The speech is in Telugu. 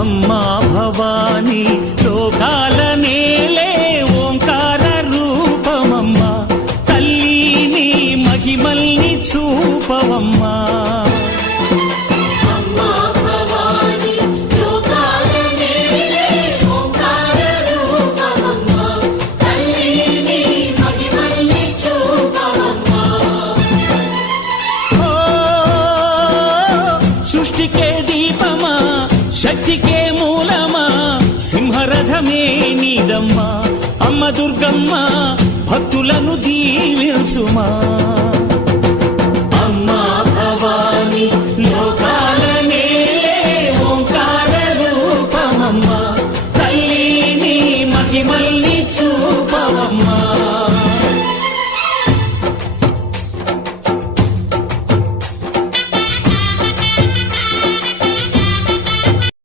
అమ్మా భవానీ లోకాల నేలే ఓంకార రూపమమ్మా, తల్లి నీ మహిమల్ని చూపవమ్మా. సృష్టికే దీపమా, శక్తికే మూలమా, సింహరథమే నీదమ్మా. అమ్మ దుర్గమ్మ భక్తులను దీవించుమా.